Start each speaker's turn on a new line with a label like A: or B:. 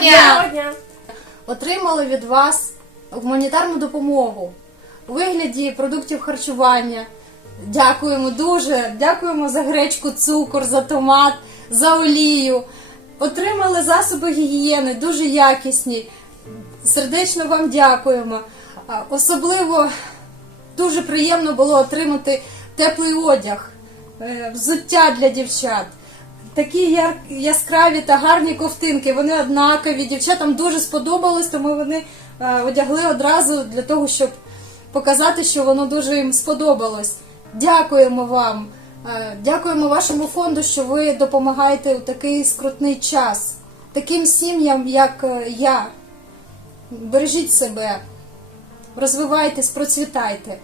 A: дня!
B: дня!
C: отримали від вас гуманітарну допомогу у вигляді продуктів харчування. Дякуємо дуже. Дякуємо за гречку, цукор, за томат, за олію. Отримали засоби гігієни, дуже якісні. Сердечно вам дякуємо. Особливо дуже приємно було отримати теплий одяг, е, взуття для дівчат. Такі яр- яскраві та гарні ковтинки, вони однакові. Дівчатам дуже сподобалось, тому вони е, одягли одразу для того, щоб показати, що воно дуже їм сподобалось. Дякуємо вам. Е, Дякуємо вашому фонду, що ви допомагаєте у такий скрутний час. Таким сім'ям, як е, я. Бережіть себе, розвивайтесь, процвітайте.